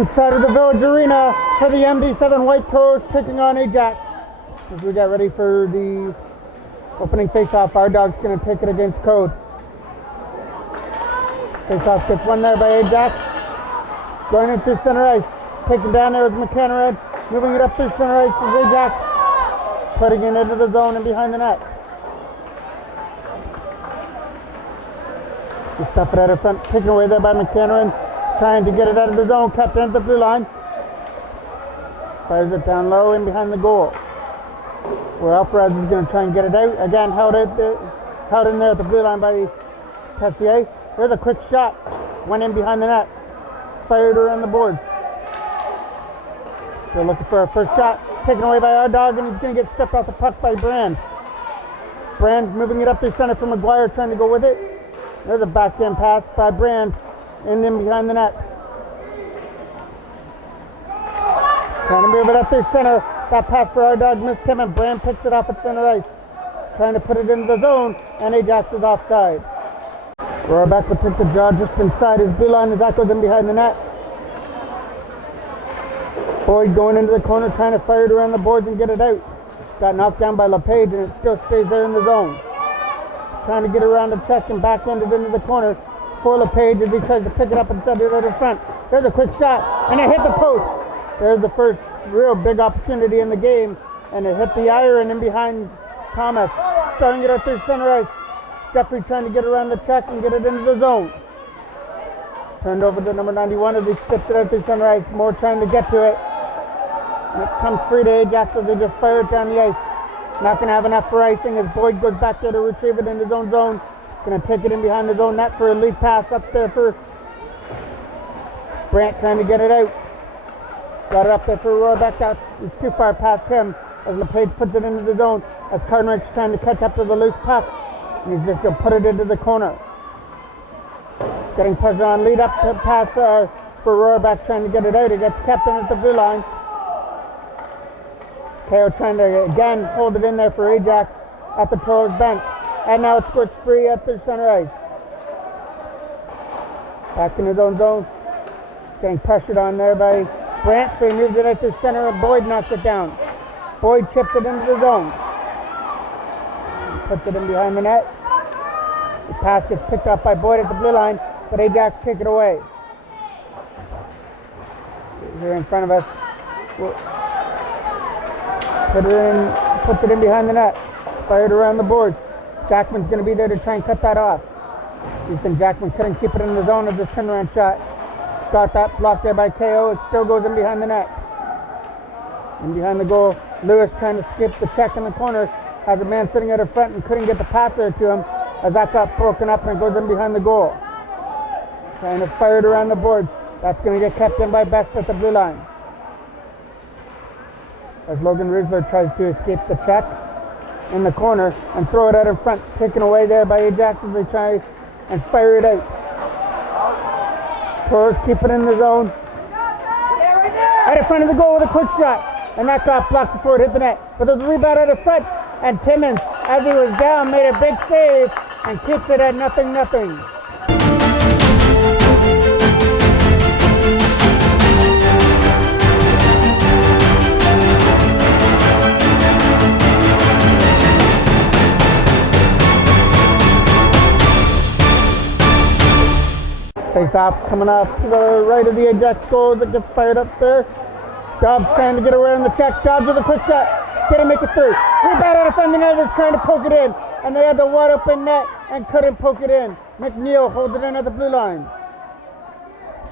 inside of the Village Arena for the MD7 White Toros taking on Ajax. As we get ready for the opening face-off, our dog's going to take it against Code. Face-off gets one there by Ajax. Going into center ice. Taken down there with McCannerhead. Moving it up through center ice is Ajax. Putting it into the zone and behind the net. We stuff it out of front. Taken away there by McCannerhead. Trying to get it out of the zone, kept it at the blue line. Fires it down low in behind the goal. Where Alvarez is going to try and get it out. Again, held in there at the blue line by Tessier. There's a quick shot. Went in behind the net. Fired around the boards. They're looking for a first shot. Taken away by our dog, and he's going to get stepped off the puck by Brand. Brand moving it up through center for McGuire, trying to go with it. There's a backhand pass by Brand. And in behind the net. Trying to move it up through center. That pass for our dog missed him, and Brand picks it off at center ice. Trying to put it into the zone, and Ajax is offside. Rohrbeck will take the draw just inside his blue line as that goes in behind the net. Boyd going into the corner, trying to fire it around the boards and get it out. Got knocked down by LePage, and it still stays there in the zone. Trying to get around the check and backhanded into the corner for LePage as he tries to pick it up and send it out in front. There's a quick shot, and it hit the post. There's the first real big opportunity in the game, and it hit the iron in behind Thomas. Starting it out through center ice. Jeffrey trying to get around the check and get it into the zone. Turned over to number 91 as he skips it out through center ice. Moore trying to get to it. And it comes free to Ajax as they just fire it down the ice. Not going to have enough for icing as Boyd goes back there to retrieve it in his own zone. Going to take it in behind his own net for a lead pass up there for Brandt, trying to get it out. Got it up there for Rohrbeck. Out. He's too far past him as LePage puts it into the zone. As Cartwright's trying to catch up to the loose puck. And he's just going to put it into the corner. Getting pressure on lead up to pass for Rohrbeck, trying to get it out. He gets kept in at the blue line. KO trying to again hold it in there for Ajax at the Toros bench. And now it squirts free at the center ice. Back in his own zone. Getting pressured on there by Brandt, so he moves it out to center and Boyd knocks it down. Boyd chips it into the zone. Puts it in behind the net. The pass gets picked up by Boyd at the blue line, but Ajax take it away. Here in front of us. Puts it in behind the net. Fired around the boards. Jackman's going to be there to try and cut that off. Ethan Jackman couldn't keep it in the zone of this turnaround shot. Got that blocked there by KO. It still goes in behind the net. In behind the goal, Lewis trying to skip the check in the corner. Has a man sitting out in front and couldn't get the pass there to him as that got broken up and it goes in behind the goal. Trying to fire it around the boards. That's going to get kept in by Best at the blue line. As Logan Roosevelt tries to escape the check in the corner and throw it out in front, taken away there by Ajax as they try and fire it out. Toros keep it in the zone. Right in front of the goal with a quick shot, and that got blocked before it hit the net. But there's a rebound out in front, and Timmons, as he was down, made a big save and keeps it at 0-0. Face off coming off to the right of the Ajax goal that gets fired up there. Dobbs trying to get around the check. Dobbs with a quick shot. Didn't make it through. Rebound out in front of the net. They're trying to poke it in. And they had the wide open net and couldn't poke it in. McNeil holds it in at the blue line.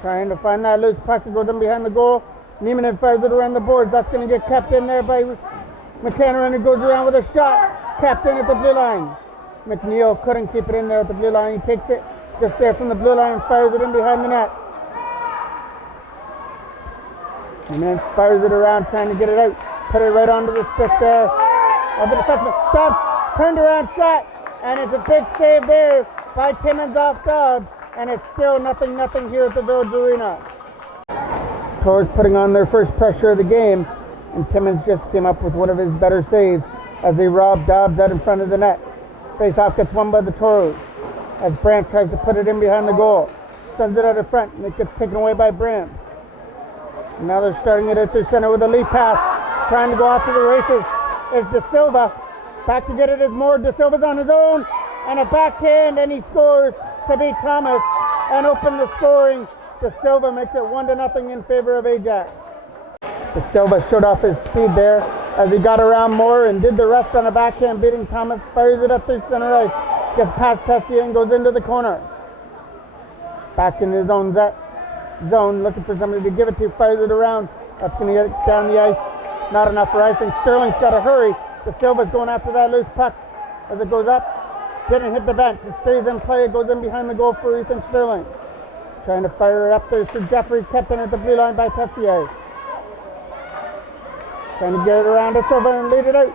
Trying to find that loose puck that goes in behind the goal. Neiman fires it around the boards. That's going to get kept in there by McCannerhead, who goes around with a shot. Kept in at the blue line. McNeil couldn't keep it in there at the blue line. He takes it just there from the blue line and fires it in behind the net. And then fires it around trying to get it out. Put it right onto the stick there of the defenseman. Stops, turned around shot, and it's a big save there by Timmons off Dobbs, and it's still 0-0 here at the Village Arena. Toros putting on their first pressure of the game, and Timmons just came up with one of his better saves as they robbed Dobbs out in front of the net. Face-off gets won by the Toros as Brandt tries to put it in behind the goal. Sends it out in front, and it gets taken away by Brandt. Now they're starting it out through center with a lead pass. Trying to go after the races is De Silva. Back to get it is Moore. De Silva's on his own. And a backhand, and he scores to beat Thomas and open the scoring. De Silva makes it 1-0 in favor of Ajax. De Silva showed off his speed there as he got around Moore and did the rest on a backhand, beating Thomas. Fires it up through center ice. Gets past Tessier and goes into the corner. Back in his own zone, looking for somebody to give it to. Fires it around. That's going to get it down the ice. Not enough for icing. Sterling's got to hurry. De Silva's going after that loose puck as it goes up. Didn't hit the bench. It stays in play. It goes in behind the goal for Ethan Sterling. Trying to fire it up there for Jeffrey. Kept in at the blue line by Tessier. Trying to get it around De Silva and lead it out.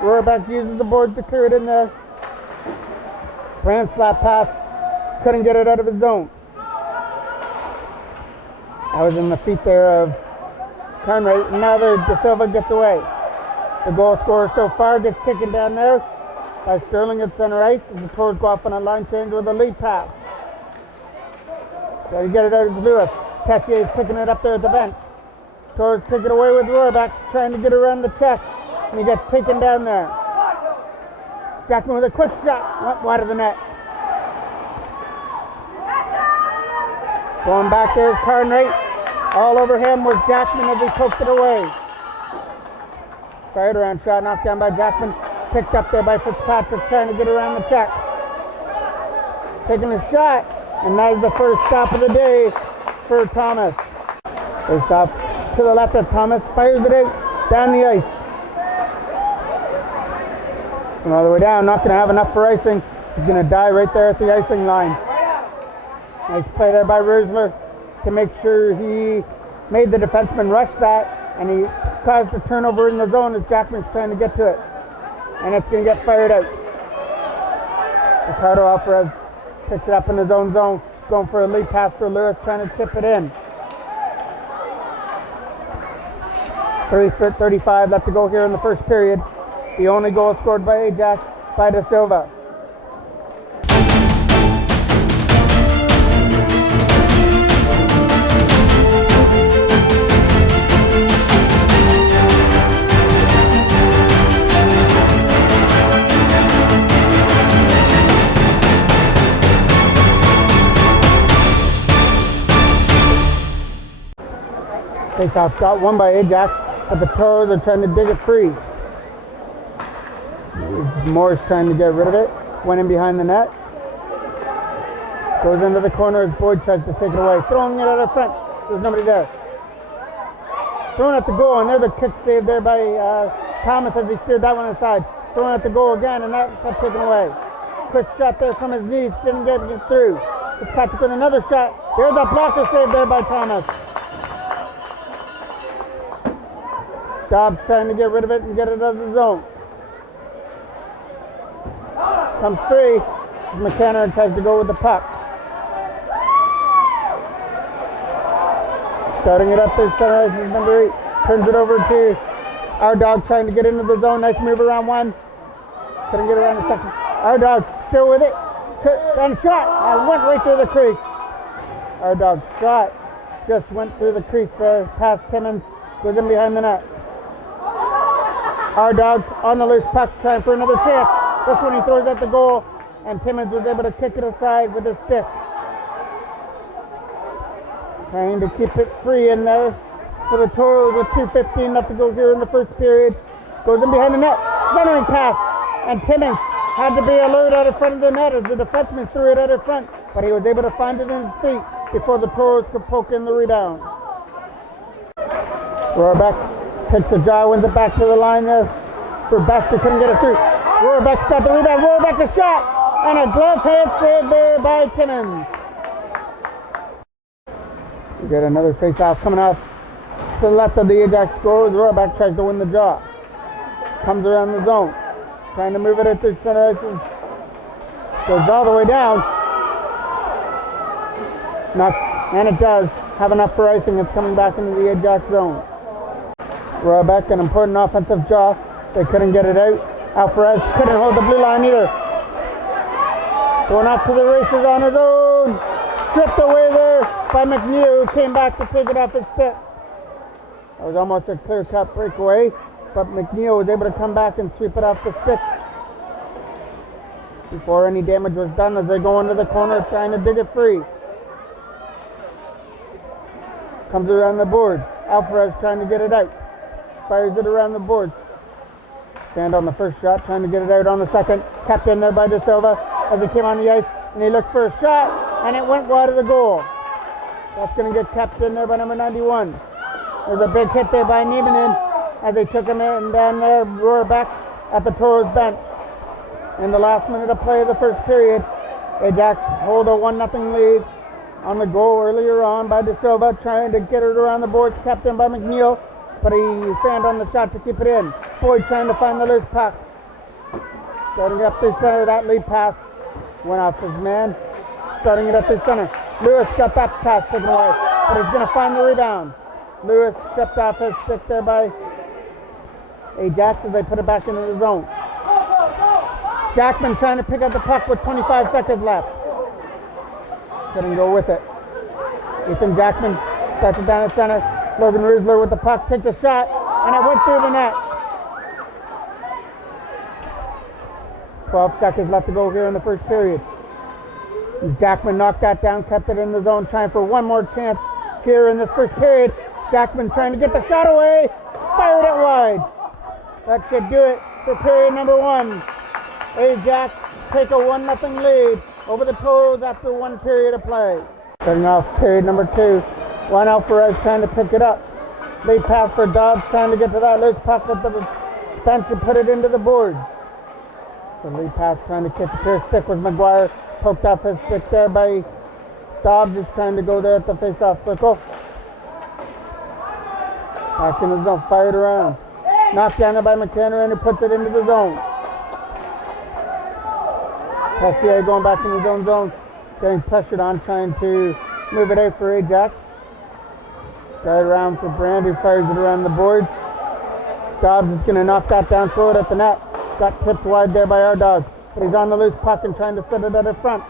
Rohrbeck uses the board to clear it in there. Brand slap pass. Couldn't get it out of his zone. I was in the feet there of Carnwright. Now De Silva gets away. The goal scorer so far gets taken down there by Sterling at center ice as the Toros go off on a line change with a lead pass. Trying to get it out of Lewis. Tessier's picking it up there at the bench. Toros take it away with Rohrbeck, trying to get around the check, and he gets taken down there. Jackman with a quick shot, went wide of the net. Going back there is Carnwright. All over him was Jackman as he poked it away. Fired around shot, knocked down by Jackman. Picked up there by Fitzpatrick, trying to get around the check. Taking a shot, and that is the first stop of the day for Thomas. They stop to the left of Thomas, fires it out, down the ice. And all the way down, not going to have enough for icing. He's going to die right there at the icing line. Nice play there by Roesler to make sure he made the defenseman rush that, and he caused a turnover in the zone as Jackman's trying to get to it. And it's going to get fired out. Ricardo Alvarez picks it up in his own zone, going for a lead pass for Lewis, trying to chip it in. 35 left to go here in the first period. The only goal scored by Ajax by De Silva. Face-off got won by Ajax, but the Toros are trying to dig it free. Moore's trying to get rid of it. Went in behind the net. Goes into the corner as Boyd tries to take it away. Throwing it at our front. There's nobody there. Throwing at the goal, and there's a kick save there by Thomas as he steered that one aside. Throwing at the goal again, and that got taken away. Quick shot there from his knees. Didn't get it through. It's Patrick with another shot. There's a blocker save there by Thomas. Dobbs trying to get rid of it and get it out of the zone. Comes free. McKenna tries to go with the puck. Starting it up there, center ice is number 8. Turns it over to our dog trying to get into the zone. Nice move around one. Couldn't get around the second. Our dog still with it. And shot. And went right through the crease. Our dog shot. Just went through the crease there. Past Timmins. Goes in behind the net. Our dog on the loose puck trying for another chip. This one he throws at the goal, and Timmins was able to kick it aside with his stick. Trying to keep it free in there for the Toros with 2:15 left to go here in the first period. Goes in behind the net, centering pass, and Timmins had to be alert out in front of the net as the defenseman threw it out in front, but he was able to find it in his feet before the Toros could poke in the rebound. Rohrbeck takes the jaw, wins it back to the line there for Baxter, couldn't get it through. Rohrbeck's got the rebound, Rohrbeck a shot, and a glove hand save there by Timmins. We get another face-off coming off to the left of the Ajax score as Rohrbeck tries to win the draw. Comes around the zone, trying to move it into center ice. Goes all the way down. And it does have enough for icing. It's coming back into the Ajax zone. Rohrbeck, an important offensive draw. They couldn't get it out. Alvarez couldn't hold the blue line either. Going off to the races on his own. Tripped away there by McNeil, who came back to take it off his stick. That was almost a clear-cut breakaway, but McNeil was able to come back and sweep it off the stick before any damage was done as they go into the corner trying to dig it free. Comes around the board. Alvarez trying to get it out. Fires it around the board. Stand on the first shot, trying to get it out on the second. Kept in there by De Silva as he came on the ice, and he looked for a shot, and it went wide of the goal. That's going to get kept in there by number 91. There's a big hit there by Niemanen as they took him in down there, roar back at the Toros bench. In the last minute of play of the first period, Ajax hold a 1-0 lead on the goal earlier on by De Silva, trying to get it around the boards, kept in by McNeil, but he fanned on the shot to keep it in. Boyd trying to find the loose puck. Starting up through center, that lead pass went off his man. Starting it up through center. Lewis got that pass taken away, but he's going to find the rebound. Lewis stepped off his stick there by Ajax as they put it back into the zone. Jackman trying to pick up the puck with 25 seconds left. Couldn't go with it. Ethan Jackman starts it down at center. Logan Riesler with the puck, takes a shot, and it went through the net. 12 seconds left to go here in the first period. Jackman knocked that down, kept it in the zone, trying for one more chance here in this first period. Jackman trying to get the shot away, fired it wide. That should do it for period number one. Ajax take a 1-0 lead over the Toros after one period of play. Starting off period number two, Juan Alvarez trying to pick it up. Lead pass for Dobbs, trying to get to that loose puck at the bench and put it into the board. The lead pass trying to catch the clear stick with McGuire. Poked off his stick there by Dobbs, is trying to go there at the face-off circle. Back in the zone, fired around. Knocked down there by McHenry, and he puts it into the zone. Tessier going back in his own zone, getting pressured on, trying to move it out for Ajax. Got it around for Brand, who fires it around the boards. Dobbs is going to knock that down, throw it at the net. Got tipped wide there by our dog, but he's on the loose puck and trying to set it at the front.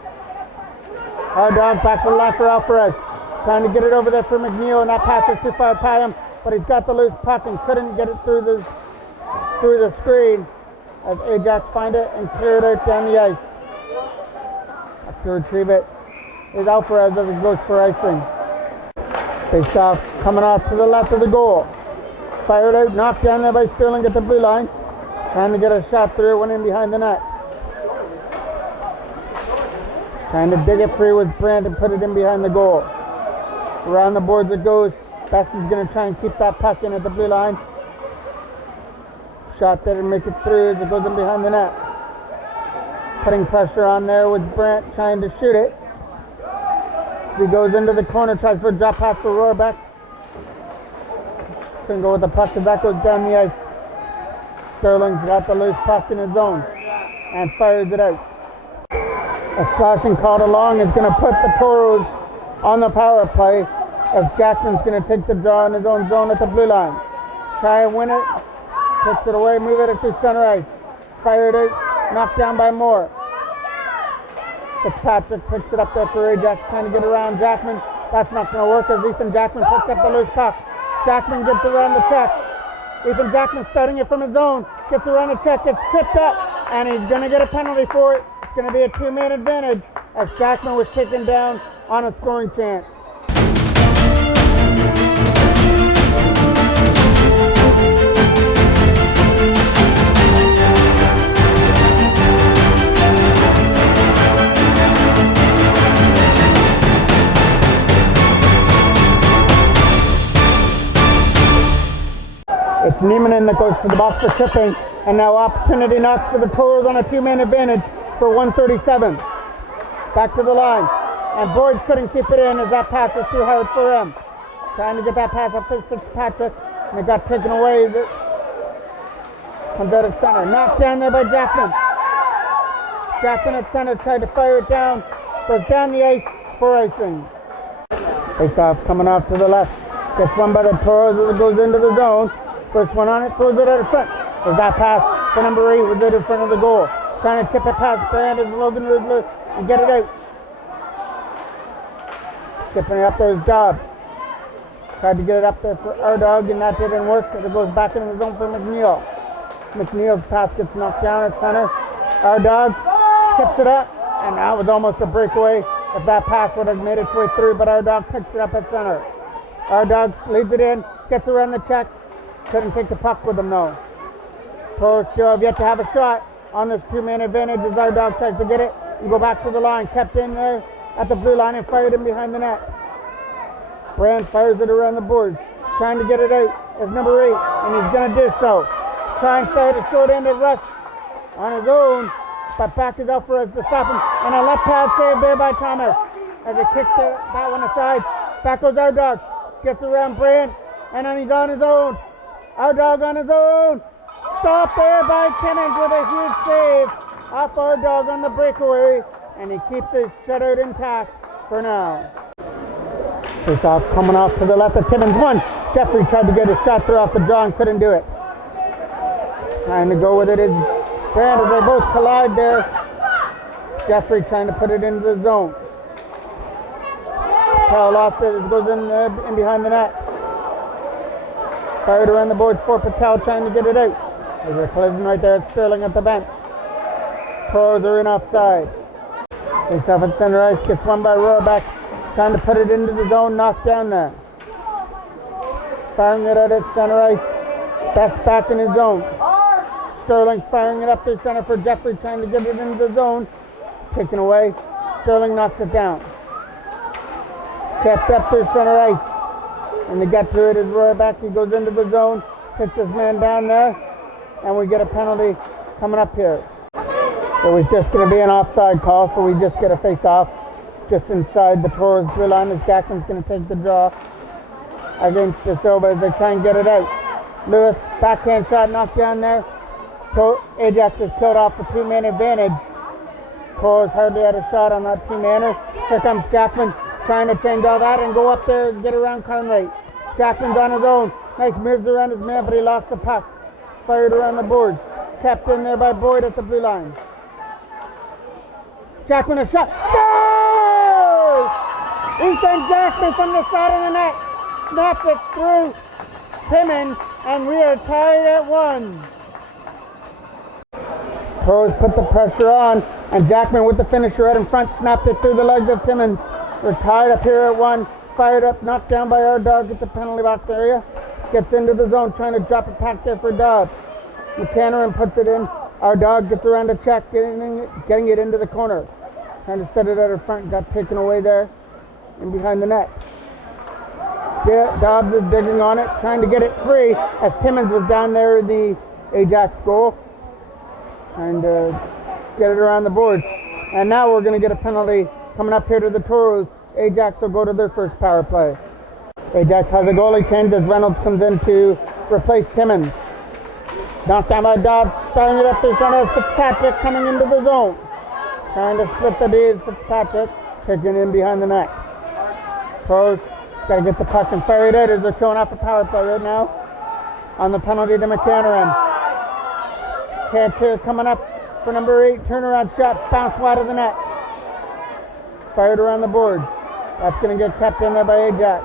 Our dog back to the line for Alvarez, trying to get it over there for McNeil, and that pass is too far by him, but he's got the loose puck and couldn't get it through the screen as Ajax find it and clear it out down the ice. Up to retrieve it is Alvarez as it goes for icing. Face off coming off to the left of the goal. Fired out, knocked down there by Sterling at the blue line. Trying to get a shot through, went in behind the net. Trying to dig it free with Brandt and put it in behind the goal. Around the boards it goes. Best is going to try and keep that puck in at the blue line. Shot there to make it through as it goes in behind the net. Putting pressure on there with Brandt trying to shoot it. He goes into the corner, tries for a drop pass for Rohrbeck. Couldn't go with the puck as that goes down the ice. Sterling's got the loose puck in his zone and fires it out. A slashing called along is going to put the Toros on the power play as Jackson's going to take the draw in his own zone at the blue line. Try and win it. Puts it away, move it through center ice. Fired out, knocked down by Moore. Fitzpatrick picks it up there for Ajax, trying to get around Jackman. That's not going to work as Ethan Jackman picks up the loose puck. Jackman gets around the check. Ethan Jackman starting it from his zone. Gets around the check, gets tripped up, and he's going to get a penalty for it. It's going to be a two-man advantage as Jackman was taken down on a scoring chance. It's Niemanen that goes to the box for tripping, and now opportunity knocks for the Toros on a two-man advantage for 137. Back to the line, and Boyd couldn't keep it in as that pass is too hard for him. Trying to get that pass up to Fitzpatrick, and it got taken away. Comes out at center, knocked down there by Jackman. Jackman at center tried to fire it down, goes down the ice for icing. Face off coming off to the left, gets one by the Toros as it goes into the zone. First one on it, throws it out of front. There's that pass for number 8 with it in front of the goal. Trying to tip it past Brand as Logan Riesler and get it out. Tipping it up there is Dobbs. Tried to get it up there for our dog, and that didn't work. It goes back into the zone for McNeil. McNeil's pass gets knocked down at center. Our dog tips it up, and that was almost a breakaway. If that pass would have made its way through, but our dog picks it up at center. Our dog leads it in, gets around the check. Couldn't take the puck with him though. Toros still have yet to have a shot on this 2-man advantage as our dog tries to get it and go back to the line. Kept in there at the blue line and fired him behind the net. Brand fires it around the boards, trying to get it out as number 8, and he's going to do so. Try and fire the short-handed rush on his own, but back is out for us to stop him. And a left pad save there by Thomas as it kicks that one aside. Back goes our dog, gets around Brand, and then he's on his own. Our dog on his own. Stopped there by Timmins with a huge save off our dog on the breakaway, and he keeps his shutout intact for now. Face off coming off to the left of Timmins. One. Jeffrey tried to get his shot through off the draw and couldn't do it. Trying to go with it is Brand as they both collide there. Jeffrey trying to put it into the zone. Patel lost it. It goes in behind the net. Fired around the boards for Patel trying to get it out. There's a collision right there at Sterling at the bench. Toros are in offside. Face off at center ice. Gets one by Rohrbeck. Trying to put it into the zone. Knocked down there. Firing it out at center ice. Best back in his zone. Sterling firing it up to center for Jeffrey, trying to get it into the zone. Taken away. Sterling knocks it down. Kept up to center ice. And to get to it is Rohrbeck. He goes into the zone. Hits his man down there. And we get a penalty coming up here. It was just going to be an offside call, so we just get a face-off just inside the Toros blue line as Jackson's going to take the draw against De Silva as they try and get it out. Lewis, backhand shot knocked down there. Ajax is killed off the 2-man advantage. Toros hardly had a shot on that 2-manner. Here comes Jackman trying to change all that and go up there and get around Conley. Jackman's on his own. Nice moves around his man, but he lost the puck. Fired around the boards. Kept in there by Boyd at the blue line. Jackman a shot. Scores! Ethan Jackman from the side of the net. Snapped it through Timmins, and we are tied at 1. Toros put the pressure on, and Jackman with the finisher right in front snapped it through the legs of Timmins. We're tied up here at 1. Fired up, knocked down by our dog at the penalty box area. Gets into the zone, trying to drop it back there for Dobbs. McCannerin puts it in. Our dog gets around to check, getting it into the corner. Trying to set it at her front, got taken away there and behind the net. Dobbs is digging on it, trying to get it free as Timmins was down there in the Ajax goal. Trying to get it around the board. And now we're going to get a penalty coming up here to the Toros. Ajax will go to their first power play. Ajax has a goalie change as Reynolds comes in to replace Timmins. Knocked down by Dobbs, firing it up to front as Fitzpatrick coming into the zone. Trying to split the D's. Fitzpatrick taking in behind the net. Toros got to get the puck and fire it out as they're showing off a power play right now on the penalty to McCannerin. Cantor coming up for number 8. Turnaround shot, bounce wide of the net. Fired around the board. That's going to get kept in there by Ajax.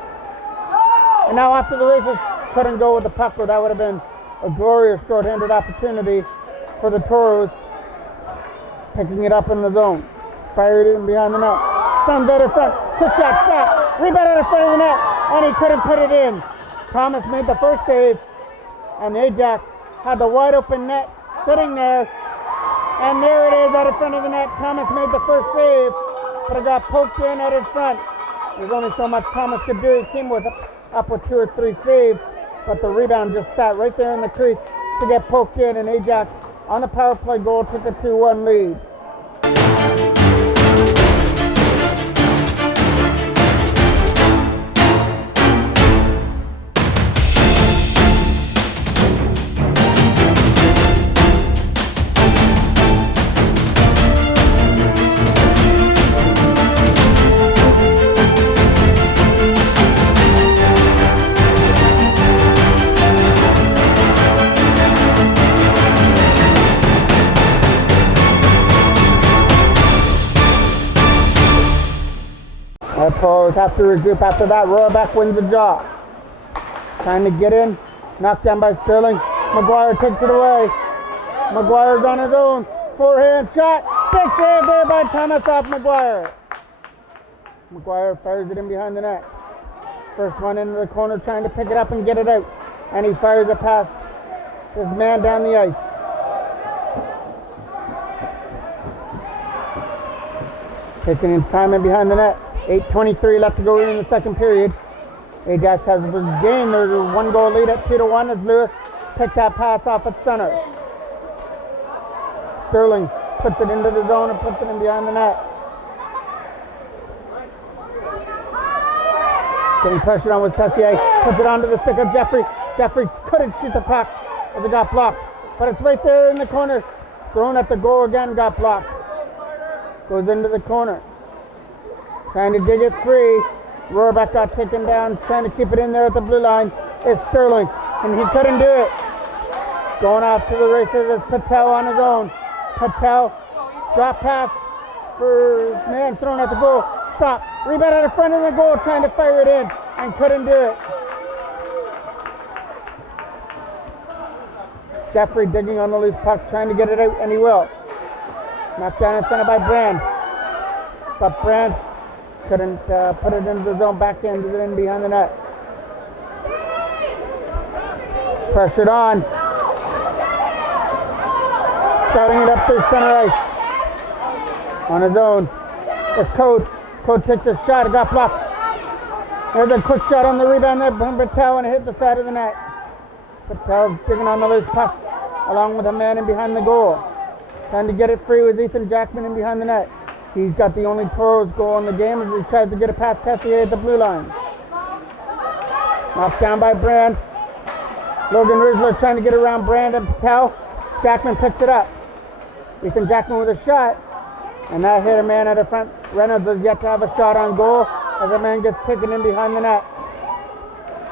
And now off to the races. Couldn't go with the puck, but that would have been a glorious short-handed opportunity for the Toros. Picking it up in the zone. Fired in behind the net. Thumbs out in front. Quick shot, stop. Rebound out in front of the net. And he couldn't put it in. Thomas made the first save. And Ajax had the wide open net sitting there. And there it is out in front of the net. Thomas made the first save. But it got poked in out in front. There's only so much Thomas could do. He came up with 2 or 3 saves. But the rebound just sat right there in the crease to get poked in. And Ajax on the power play goal took a 2-1 lead. Toros have to regroup after that. Rohrbeck wins the draw. Trying to get in. Knocked down by Sterling. Maguire takes it away. Maguire's on his own. Forehand shot. Big save there by Thomas off Maguire. Maguire fires it in behind the net. First one into the corner, trying to pick it up and get it out. And he fires it past his man down the ice. Taking his time in behind the net. 8:23 left to go in the second period. Ajax has regained their 1-goal lead at 2-1 as Lewis picked that pass off at center. Sterling puts it into the zone and puts it in behind the net. Getting pressured on with Tessier. Puts it onto the stick of Jeffrey. Jeffrey couldn't shoot the puck as it got blocked. But it's right there in the corner. Thrown at the goal again, got blocked. Goes into the corner. Trying to dig it free. Rohrbeck got taken down. Trying to keep it in there at the blue line is Sterling. And he couldn't do it. Going off to the races is Patel on his own. Patel. Drop pass for man thrown at the goal. Stop. Rebound at the front of the goal. Trying to fire it in. And couldn't do it. Jeffrey digging on the loose puck. Trying to get it out. And he will. Knocked down in center by Brand. But Brand couldn't put it into the zone. Back into it in behind the net. Pressured on. Starting it up through center ice. On his own. It's Code. Code takes a shot. It got blocked. There's a quick shot on the rebound there from Patel and it hit the side of the net. Patel digging on the loose puck along with a man in behind the goal. Trying to get it free with Ethan Jackman in behind the net. He's got the only Toros goal in the game as he tries to get it past Tessier at the blue line. Knocked down by Brand. Logan Rizzler trying to get around Brand and Patel. Jackman picks it up. Ethan Jackman with a shot. And that hit a man at the front. Reynolds is yet to have a shot on goal as a man gets taken in behind the net.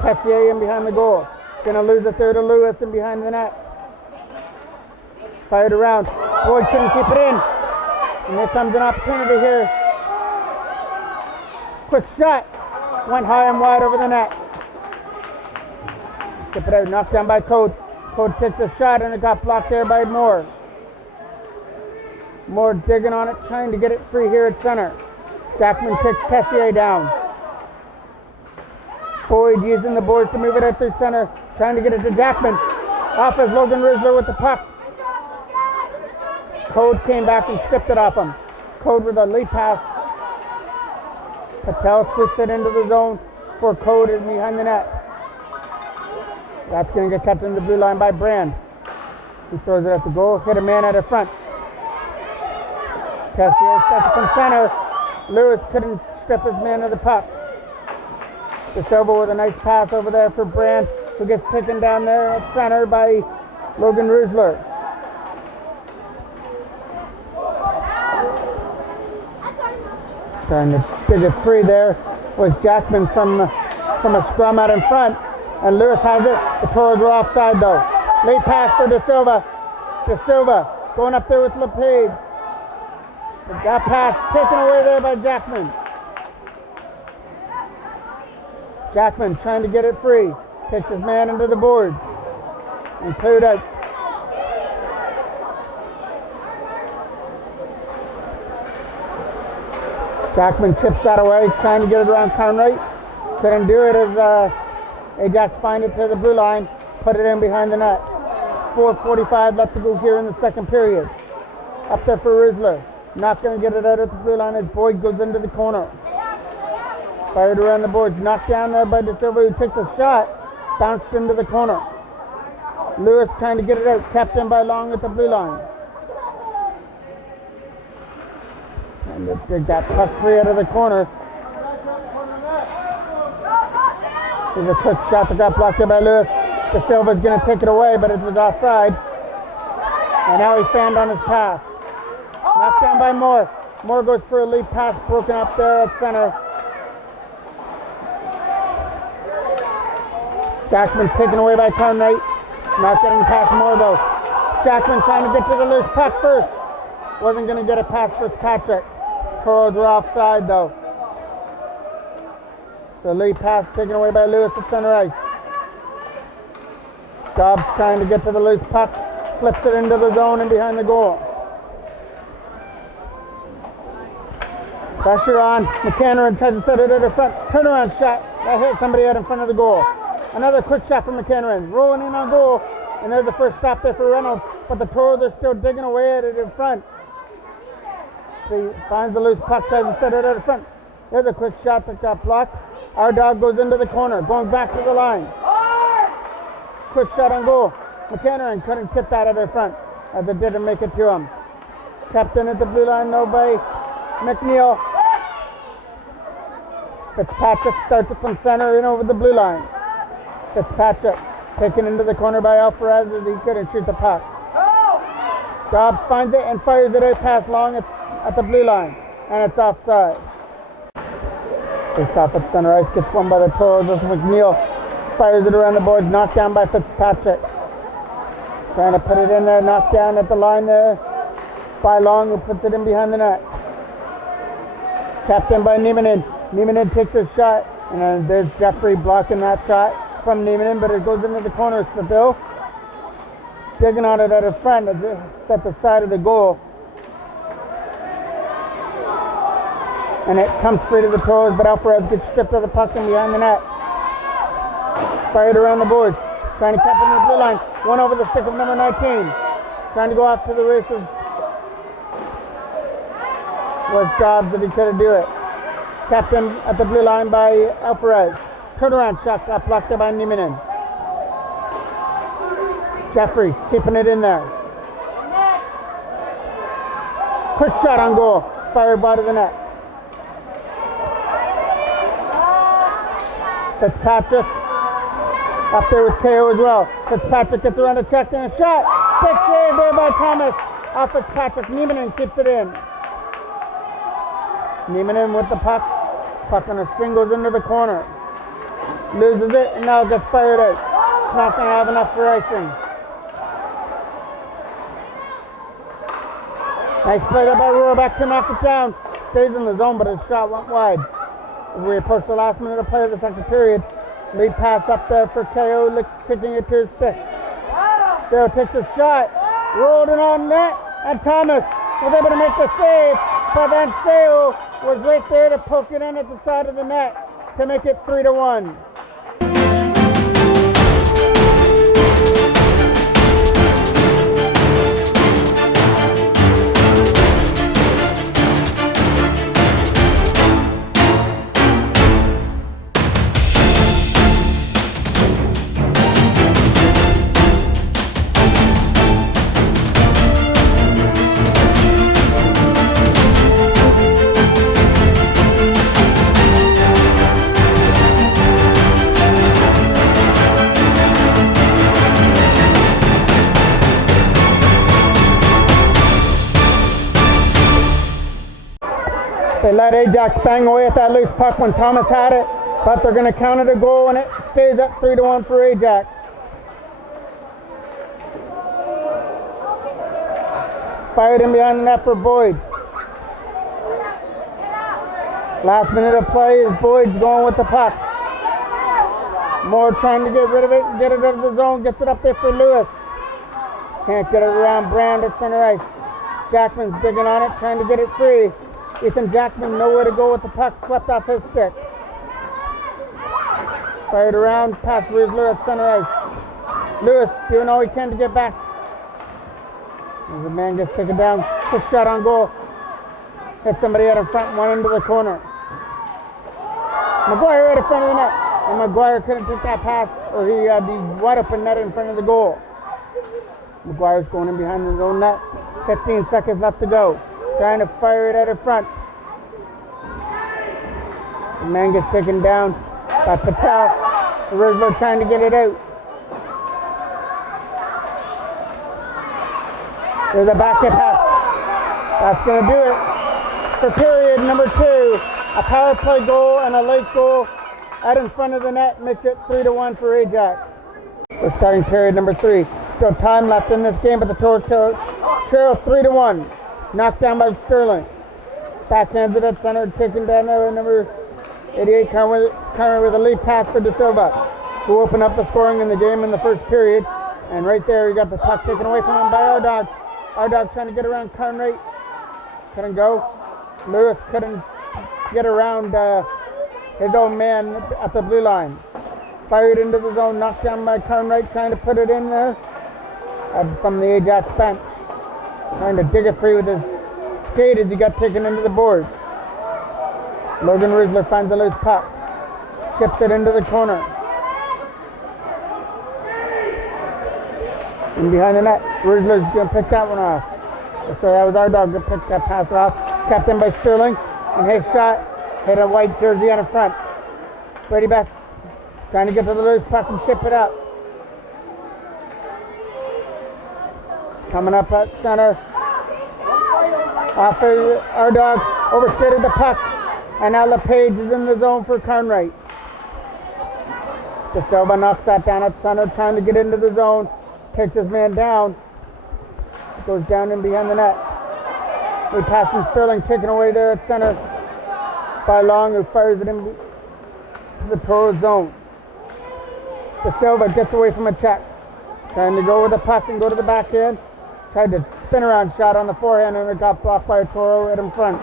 Tessier in behind the goal. Gonna lose it there to Lewis in behind the net. Fired around. Boyd couldn't keep it in. And here comes an opportunity here. Quick shot. Went high and wide over the net. Skip it out. Knocked down by Code. Code takes a shot and it got blocked there by Moore. Moore digging on it, trying to get it free here at center. Jackman takes Tessier down. Boyd using the boards to move it out through center. Trying to get it to Jackman. Off is Logan Rizzler with the puck. Code came back and stripped it off him. Code with a lead pass. Patel switched it into the zone for Code is behind the net. That's going to get kept in the blue line by Brand. He throws it at the goal. Hit a man at the front. Tessier sets it from center. Lewis couldn't strip his man of the puck. De Silva with a nice pass over there for Brand, who gets taken down there at center by Logan Rizzler. Trying to dig it free there was Jackman from a scrum out in front. And Lewis has it. The Toros were offside though. Late pass for De Silva. De Silva going up there with LePage. That pass taken away there by Jackman. Jackman trying to get it free. Takes his man into the boards. And cleared out. Jackman chips that away, trying to get it around Conwright. Couldn't do it as Ajax find it to the blue line. Put it in behind the net. 4:45 left to go here in the second period. Up there for Rizzler. Not going to get it out at the blue line as Boyd goes into the corner. Fired around the boards. Knocked down there by De Silva, who takes a shot. Bounced into the corner. Lewis trying to get it out. Kept in by Long at the blue line. And they dig that puck free out of the corner. There's a quick shot that got blocked there by Lewis. De Silva's going to take it away, but it was offside. And now he fanned on his pass. Knocked down by Moore. Moore goes for a lead pass, broken up there at center. Jackman taken away by Conwright. Not getting past Moore though. Jackman trying to get to the loose puck first. Wasn't going to get a pass for Patrick. Toros were offside though. The lead pass taken away by Lewis at center ice. Dobbs trying to get to the loose puck, flips it into the zone and behind the goal. Pressure on. McHenry tries to set it at the front. Turnaround shot. That hit somebody out in front of the goal. Another quick shot from McHenry. Rolling in on goal. And there's the first stop there for Reynolds. But the Toros are still digging away at it in front. He finds the loose puck, tries to set it at the front. There's a quick shot that got blocked. Our dog goes into the corner, going back to the line. Quick shot on goal. McHenry couldn't tip that at the front, as it didn't make it to him. Captain at the blue line, no by McNeil. Fitzpatrick starts it from center in over the blue line. Fitzpatrick taken into the corner by Alvarez as he couldn't shoot the puck. Dobbs finds it and fires it out past Long. It's at the blue line, and it's offside. Face off at center ice, gets one by the Toros as McNeil fires it around the boards, knocked down by Fitzpatrick. Trying to put it in there, knocked down at the line there by Long, who puts it in behind the net. Tapped in by Niemanen. Niemanen takes a shot, and then there's Jeffrey blocking that shot from Niemanen, but it goes into the corner still. Digging on it at the front as it's at the side of the goal. And it comes free to the Toros, but Alvarez gets stripped of the puck and behind the net. Fired around the board. Trying to cap it in the blue line. One over the stick of number 19. Trying to go off to the races. Was Dobbs if he couldn't do it. Captain at the blue line by Alvarez. Turnaround shot got blocked by Niemanen. Jeffrey keeping it in there. Quick shot on goal. Fired by to the net. Fitzpatrick up there with KO as well. Fitzpatrick gets around a check and a shot. Big save there by Thomas. Off Fitzpatrick. Niemanen keeps it in. Niemanen with the puck. Puck on a string goes into the corner. Loses it and now gets fired out. It's not going to have enough for icing. Nice play there by Rohrbeck to knock it down. Stays in the zone, but his shot went wide. As we approach the last minute of play of the second period, lead pass up there for KO, kicking it to his stick. Still takes a shot. Rolled it on net, and Thomas was able to make the save. But then Seo was right there to poke it in at the side of the net to make it 3-1. They let Ajax bang away at that loose puck when Thomas had it, but they're going to count it a goal and it stays at 3-1 for Ajax. Fired in behind the net for Boyd. Last minute of play is Boyd's going with the puck. Moore trying to get rid of it, get it out of the zone, gets it up there for Lewis. Can't get it around Brand at center ice. Jackman's digging on it, trying to get it free. Ethan Jackman nowhere to go with the puck, swept off his stick. Fired around, past Riesler at center ice. Lewis doing all he can to get back. As the man gets taken down, quick shot on goal. Hit somebody out in front, one into the corner. McGuire right in front of the net. And McGuire couldn't take that pass, or he had the wide open net in front of the goal. McGuire's going in behind his own net. 15 seconds left to go. Trying to fire it out in front. The man gets taken down by Patel. The Rizzler trying to get it out. There's a back hit pass. That's going to do it for period number 2. A power play goal and a late goal out in front of the net makes it 3-1 for Ajax. We're starting period number 3. Still time left in this game, but the Toros trail 3-1. Knocked down by Sterling. Backhands it at center, taken down there number 88, Conway with a lead pass for De Silva, who opened up the scoring in the game in the first period. And right there, he got the puck taken away from him by our dog. Our dog trying to get around Carnwright. Couldn't go. Lewis couldn't get around his own man at the blue line. Fired into the zone, knocked down by Carnwright, trying to put it in there from the Ajax bench. Trying to dig it free with his skate as he got taken into the board. Logan Riesler finds a loose puck. Chips it into the corner. And behind the net, Riesler's going to pick that one off. So that was our dog that picked that pass off. Kept in by Sterling. And his shot hit a white jersey on the front. Brady Best trying to get to the loose puck and chip it up. Coming up at center. Off of our dog. Overskated the puck. And now LePage is in the zone for Carnwright. De Silva knocks that down at center, trying to get into the zone. Takes his man down. Goes down in behind the net. We pass from Sterling, taken away there at center by Long, who fires it into the Toros zone. De Silva gets away from a check. Trying to go with the puck and go to the backhand. Tried to spin around shot on the forehand and it got blocked by a Toro right in front.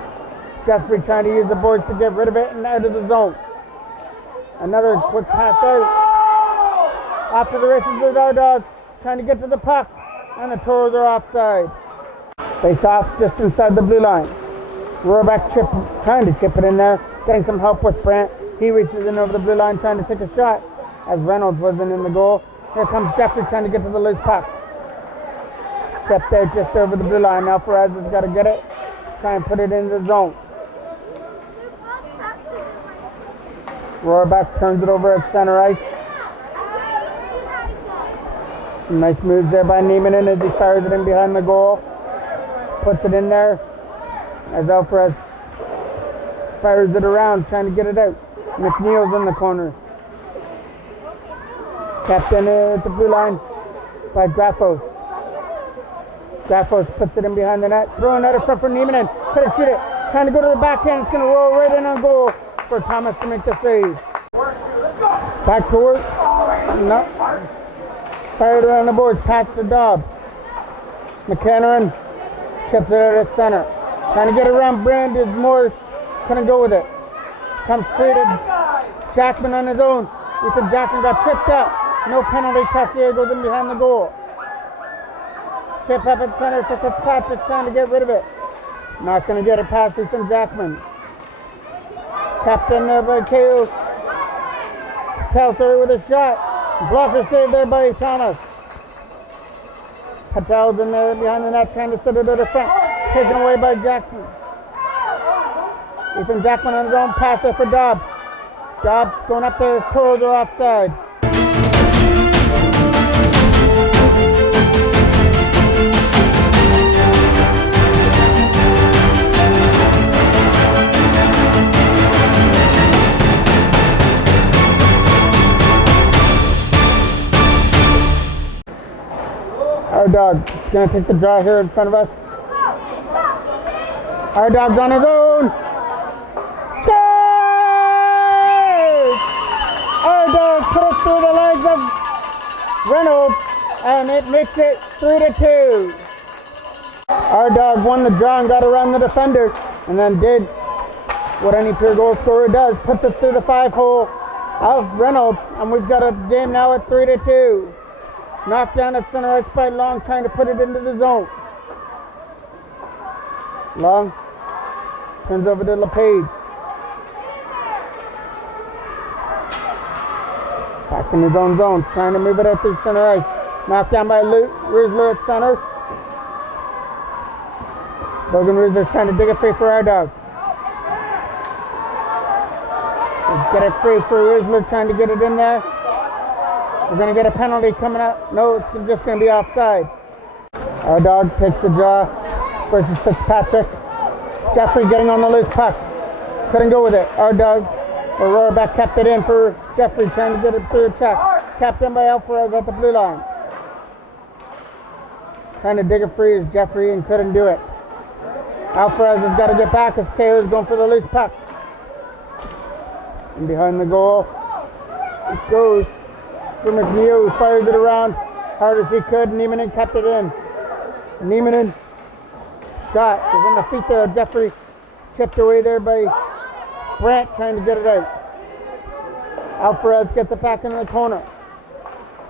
Jeffrey trying to use the boards to get rid of it and out of the zone. Another quick pass out. After the races with our dog, trying to get to the puck, and the Toros are offside. Face off just inside the blue line. Rohrbeck trying to chip it in there, getting some help with Brandt. He reaches in over the blue line trying to take a shot as Reynolds wasn't in the goal. Here comes Jeffrey trying to get to the loose puck. Chipped out just over the blue line. Now Perez has got to get it, try and put it in the zone. Rohrbeck turns it over at center ice. Some nice moves there by Niemanen as he fires it in behind the goal. Puts it in there as Alvarez fires it around, trying to get it out. McNeil's in the corner. Kept in at the blue line by Grafos. Grafos puts it in behind the net. Throwing out in front for Niemanen. Couldn't shoot it. Trying to go to the backhand. It's going to roll right in on goal for Thomas to make the save. Back to work. No. Fired around the boards. Pass to Dobbs. McHenry chips it out at center. Trying to get around Brandon Moore. Couldn't go with it. Comes straight at Jackman on his own. Ethan Jackman got tripped up. No penalty. Tessier goes in behind the goal. Chip up at center for Fitzpatrick, trying to get rid of it. Not going to get it past Ethan Jackman. Captain there by KO. Pelser with a shot. Blocker saved there by Thomas. Patel's in there behind the net, trying to set it to the front. Taken away by Jackson. Ethan Jackman on his own, pass there for Dobbs. Dobbs going up there, Toros are offside. Our dog is going to take the draw here in front of us. Our dog's on his own. Scores! Our dog put it through the legs of Reynolds, and it makes it 3-2. Our dog won the draw and got around the defender, and then did what any pure goal scorer does, puts it through the 5-hole of Reynolds, and we've got a game now at 3-2. Knocked down at center ice by Long, trying to put it into the zone. Long turns over to LePage. Back in his own zone, trying to move it out through center ice. Knocked down by Riesler at center. Logan Riesler's trying to dig it free for our dog. Let's get it free for Riesler, trying to get it in there. We're going to get a penalty coming up. No, it's just going to be offside. Our dog takes the draw versus Fitzpatrick. Jeffrey getting on the loose puck. Couldn't go with it. Our dog, or Rohrbeck, kept it in for Jeffrey, trying to get it through a check. Kept in by Alvarez at the blue line. Trying to dig it free is Jeffrey and couldn't do it. Alvarez has got to get back as KO is going for the loose puck. And behind the goal, it goes for McNeil, who fires it around hard as he could. Niemanen kept it in. Niemanen shot is in the feet there. Jeffrey chipped away there by Brandt trying to get it out. Alvarez gets it back into the corner.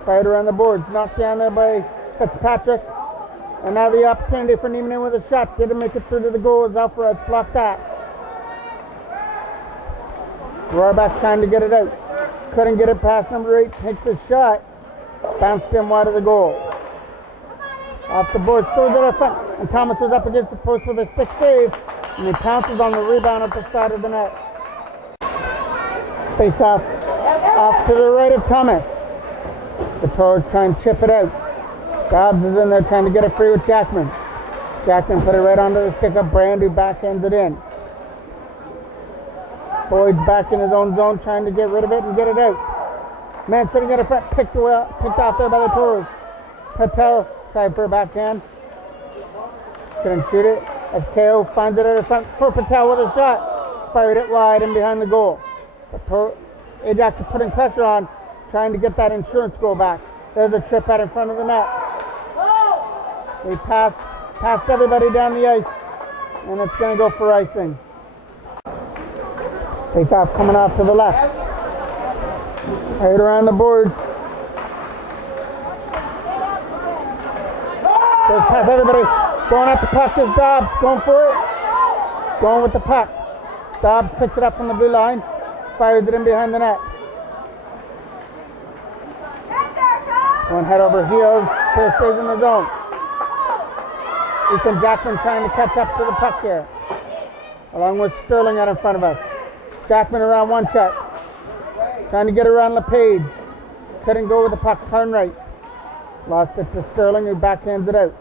Fired around the boards. Knocked down there by Fitzpatrick. And now the opportunity for Niemanen with a shot. Didn't make it through to the goal as Alvarez blocked that. Rohrback trying to get it out. Couldn't get it past number 8. Takes his shot. Bounced him wide of the goal. Off the board. Throws it up front. And Thomas was up against the post with a stick save. And he pounces on the rebound at the side of the net. Face off to the right of Thomas. The Toros try and chip it out. Dobbs is in there trying to get it free with Jackman. Jackman put it right onto the stick of Brand, who backhands it in. Boyd's back in his own zone trying to get rid of it and get it out. Man sitting at the front, picked off there by the Toros. Patel tried for a backhand. Couldn't shoot it. As KO finds it at the front for Patel with a shot. Fired it wide and behind the goal. Ajax is putting pressure on, trying to get that insurance goal back. There's a trip out in front of the net. We passed everybody down the ice, and it's going to go for icing. Face off coming off to the left. Right around the boards. Goes past everybody. Going at the puck is Dobbs. Going for it. Going with the puck. Dobbs picks it up from the blue line. Fires it in behind the net. Going head over heels. Here stays in the zone. Ethan Jackman trying to catch up to the puck here. Along with Sterling out in front of us. Jackman around one check. Trying to get around LePage. Couldn't go with the puck. Carnwright. Lost it to Sterling, who backhands it out.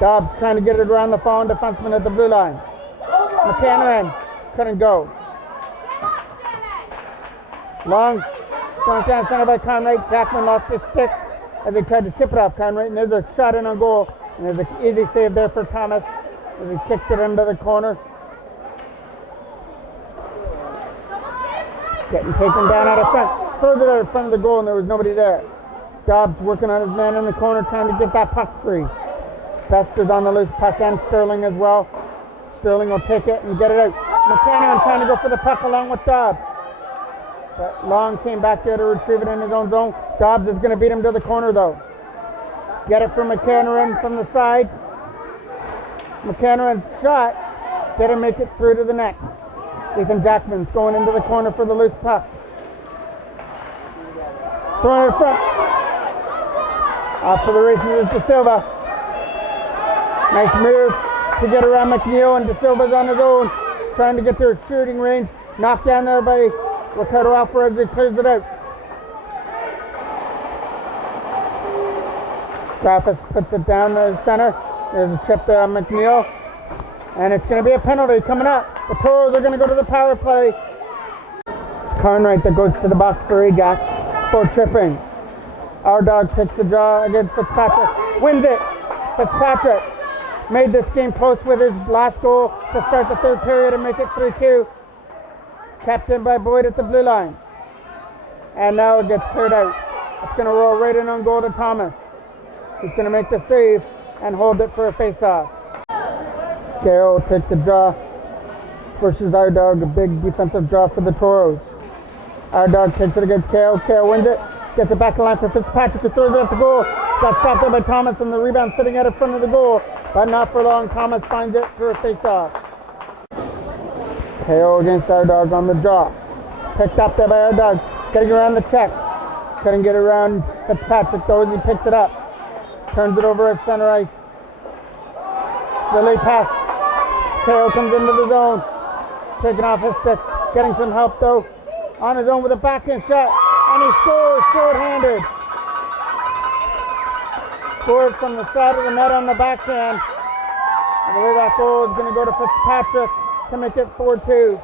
Dobbs trying to get it around the fallen defenseman at the blue line. McCann couldn't go. Long. Going down center by Carnwright. Jackman lost his stick as he tried to chip it off Carnwright. And there's a shot in on goal. And there's an easy save there for Thomas as he kicked it into the corner. Getting taken down out of front. Throws it out of front of the goal and there was nobody there. Dobbs working on his man in the corner trying to get that puck free. Bester's on the loose puck and Sterling as well. Sterling will take it and get it out. McCann trying to go for the puck along with Dobbs. But Long came back there to retrieve it in his own zone. Dobbs is going to beat him to the corner though. Get it from McCann from the side. McCann shot. Didn't make it through to the net. Ethan Jackman's going into the corner for the loose puck. Throwing it in front. Off to the races is De Silva. Nice move to get around McNeil, and De Silva's on his own, trying to get their shooting range. Knocked down there by Ricardo Alvarez, he clears it out. Travis puts it down the center. There's a chip there on McNeil. And it's going to be a penalty coming up. The Toros are going to go to the power play. It's Carnwright that goes to the box for Ajax for tripping. Our dog picks the draw against Fitzpatrick. Wins it. Fitzpatrick made this game close with his last goal to start the third period and make it 3-2. Kept in by Boyd at the blue line. And now it gets cleared out. It's going to roll right in on goal to Thomas. He's going to make the save and hold it for a face-off. KO takes the draw versus Our Dog, a big defensive draw for the Toros. Our Dog takes it against KO. KO wins it, gets it back to the line for Fitzpatrick, who throws it at the goal. Got stopped there by Thomas, and the rebound sitting out in front of the goal, but not for long. Thomas finds it for a face-off. KO against Our Dog on the draw. Picked up there by Our Dog, getting around the check. Couldn't get around Fitzpatrick though as he picks it up. Turns it over at center ice. The late pass. KO comes into the zone. Taking off his stick. Getting some help though. On his own with a backhand shot. And he scores short-handed. Scored from the side of the net on the backhand. I believe that goal is going to go to Fitzpatrick to make it 4-2.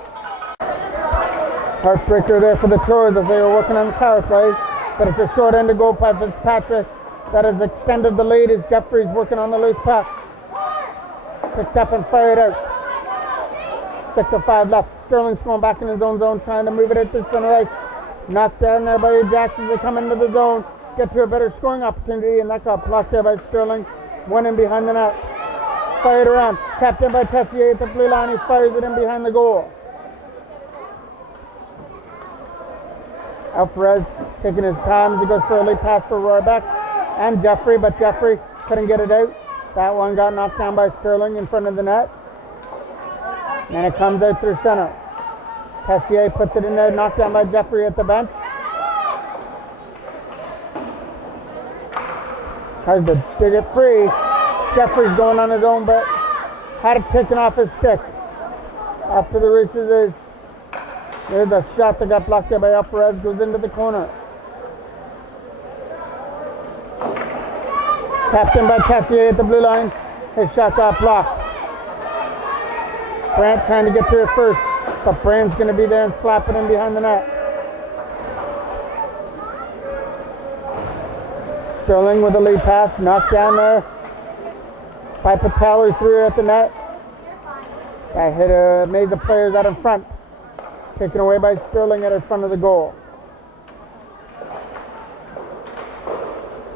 Heartbreaker there for the Toros as they were working on the power play. But it's a short end of goal by Fitzpatrick that has extended the lead as Jeffrey's working on the loose puck. Picked up and fired out. 6:05 left. Sterling's going back in his own zone, trying to move it into center ice. Knocked down there by Ajax as they come into the zone. get to a better scoring opportunity, and that got blocked there by Sterling. One in behind the net. Fired around. Tapped in by Tessier at the blue line. He fires it in behind the goal. Alvarez taking his time as he goes for a lead pass for Rohrbeck and Jeffrey, but Jeffrey couldn't get it out. That one got knocked down by Sterling in front of the net. And it comes out through center. Tessier puts it in there, knocked down by Jeffrey at the bench. Tries to dig it free. Jeffrey's going on his own, but had it taken off his stick. After the races is, there's a shot that got blocked there by Alvarez, goes into the corner. Tapped in by Tessier at the blue line. His shot got blocked. Brandt trying to get to it first, but Brandt's going to be there and slap it in behind the net. Sterling with a lead pass, knocked down there by Patel, who threw it at the net. That hit a maze of players out in front. Taken away by Sterling at the front of the goal.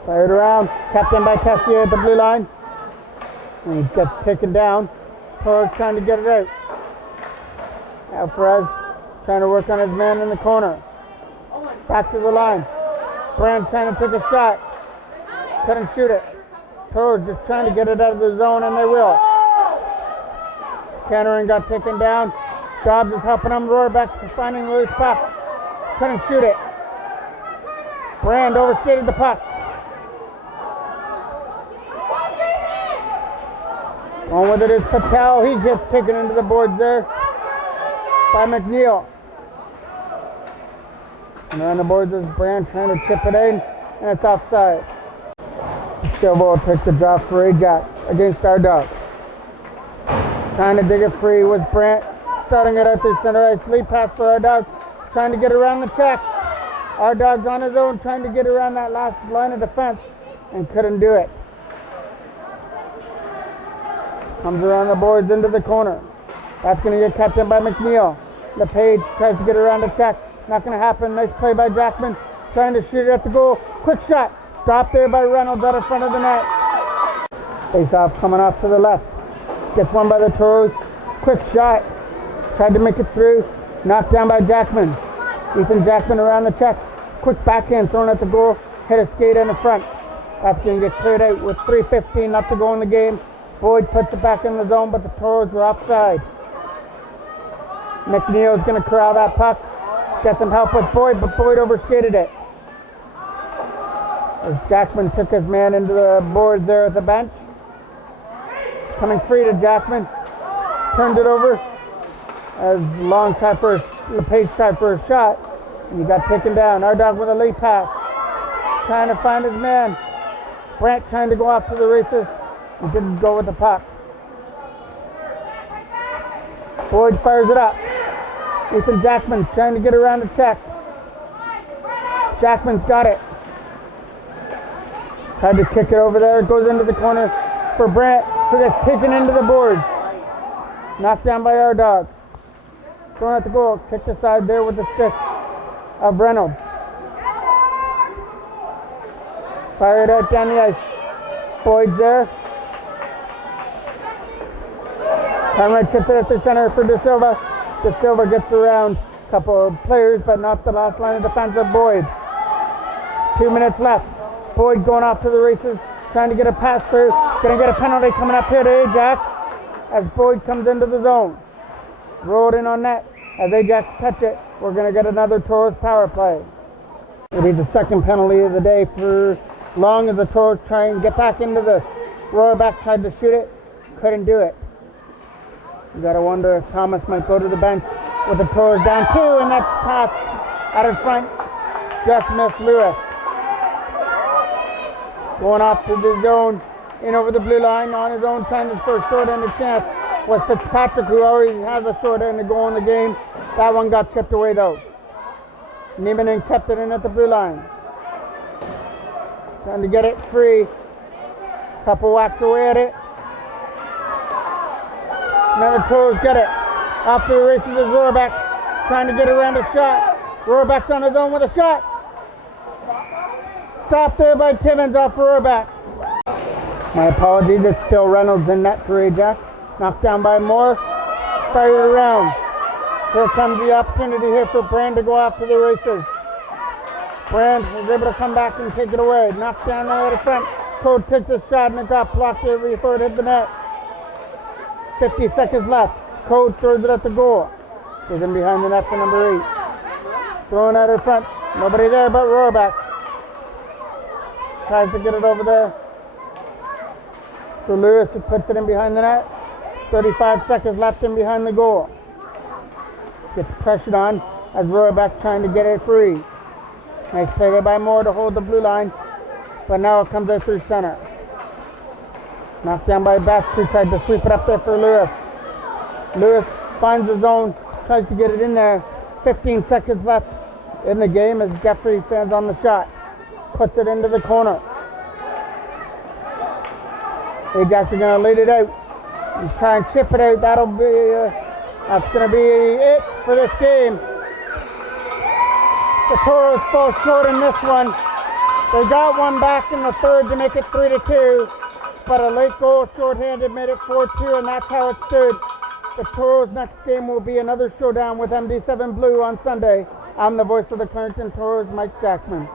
Fired around, tapped in by Tessier at the blue line. And he gets taken down. Toros trying to get it out. Alvarez trying to work on his man in the corner. Back to the line. Brandt trying to take a shot. Couldn't shoot it. Toros just trying to get it out of the zone, and they will. Cantering got taken down. Dobbs is helping him. Rohrbeck finding the loose puck. Couldn't shoot it. Brand overskated the puck. On with it is Patel. He gets taken into the boards there by McNeil. And on the boards is Brand trying to chip it in, and it's offside. Silva takes a drop for Ajax against our dog. Trying to dig it free was Brandt. Starting it out through center ice. Lead pass for our dog. Trying to get around the check. Our dog's on his own trying to get around that last line of defense and couldn't do it. Comes around the boards into the corner. That's going to get kept in by McNeil. LePage tries to get around the check. Not going to happen. Nice play by Jackman. Trying to shoot it at the goal. Quick shot. Stopped there by Reynolds out in front of the net. Face off coming off to the left. Gets one by the Toros. Quick shot. Tried to make it through. Knocked down by Jackman. Ethan Jackman around the check. Quick backhand thrown at the goal. Hit a skate in the front. That's going to get cleared out with 3:15 left to go in the game. Boyd puts it back in the zone, but the Toros were offside. McNeil's going to corral that puck. Get some help with Boyd, but Boyd overskated it. As Jackman took his man into the boards there at the bench. Coming free to Jackman. Turned it over. As long try for LePage tried for a shot. And he got taken down. Our dog with a lead pass. Trying to find his man. Brandt trying to go off to the races. He didn't go with the puck. Boyd fires it up. Ethan Jackman trying to get around the check. Jackman's got it. Tried to kick it over there. It goes into the corner for Brandt, who gets taken into the boards. Knocked down by our dog. Thrown at the goal. Kicked aside there with the stick of Reynolds. Fired out down the ice. Boyd's there. Conrad tips it at the center for De Silva. De Silva gets around a couple of players, but not the last line of defense of Boyd. 2 minutes left. Boyd going off to the races, trying to get a pass through. Going to get a penalty coming up here to Ajax as Boyd comes into the zone. Rolled in on net. As Ajax touch it, we're going to get another Toros power play. It'll be the second penalty of the day for long as the Toros try and get back into this. Rohrbeck tried to shoot it, couldn't do it. You got to wonder if Thomas might go to the bench with the Toros down two, and that pass out in front just missed Lewis. Going off to the zone, in over the blue line, on his own, trying to for a short-ended chance was Fitzpatrick, who already has a short-ended goal in the game. That one got chipped away, though. Niemanen kept it in at the blue line. Trying to get it free. Couple whacks away at it. Now the Toros get it. Off to the races is Rohrbeck, trying to get around a shot. Rohrbeck's on his own with a shot. stop there by Timmins off Rohrback. My apologies, it's still Reynolds in net for Ajax. Knocked down by Moore. Fired around. Here comes the opportunity here for Brand to go after the races. Brand is able to come back and take it away. Knocked down there at the front. Code takes a shot and it got blocked here before it hit the net. 50 seconds left. Code throws it at the goal. He's in behind the net for number 8. Throwing at her front. Nobody there but Rohrback. Tries to get it over there. For Lewis, who puts it in behind the net. 35 seconds left in behind the goal. Gets pressured on as Rohrback trying to get it free. Nice play there by Moore to hold the blue line. But now it comes out through center. Knocked down by Best, who tried to sweep it up there for Lewis. Lewis finds the zone, tries to get it in there. 15 seconds left in the game as Jeffrey fans on the shot. Puts it into the corner. Ajax are going to lead it out and try and chip it out. That's going to be it for this game. The Toros fall short in this one. They got one back in the third to make it 3-2, but a late goal shorthanded made it 4-2, and that's how it stood. The Toros' next game will be another showdown with MD7 Blue on Sunday. I'm the voice of the Clarington Toros, Mike Jackman.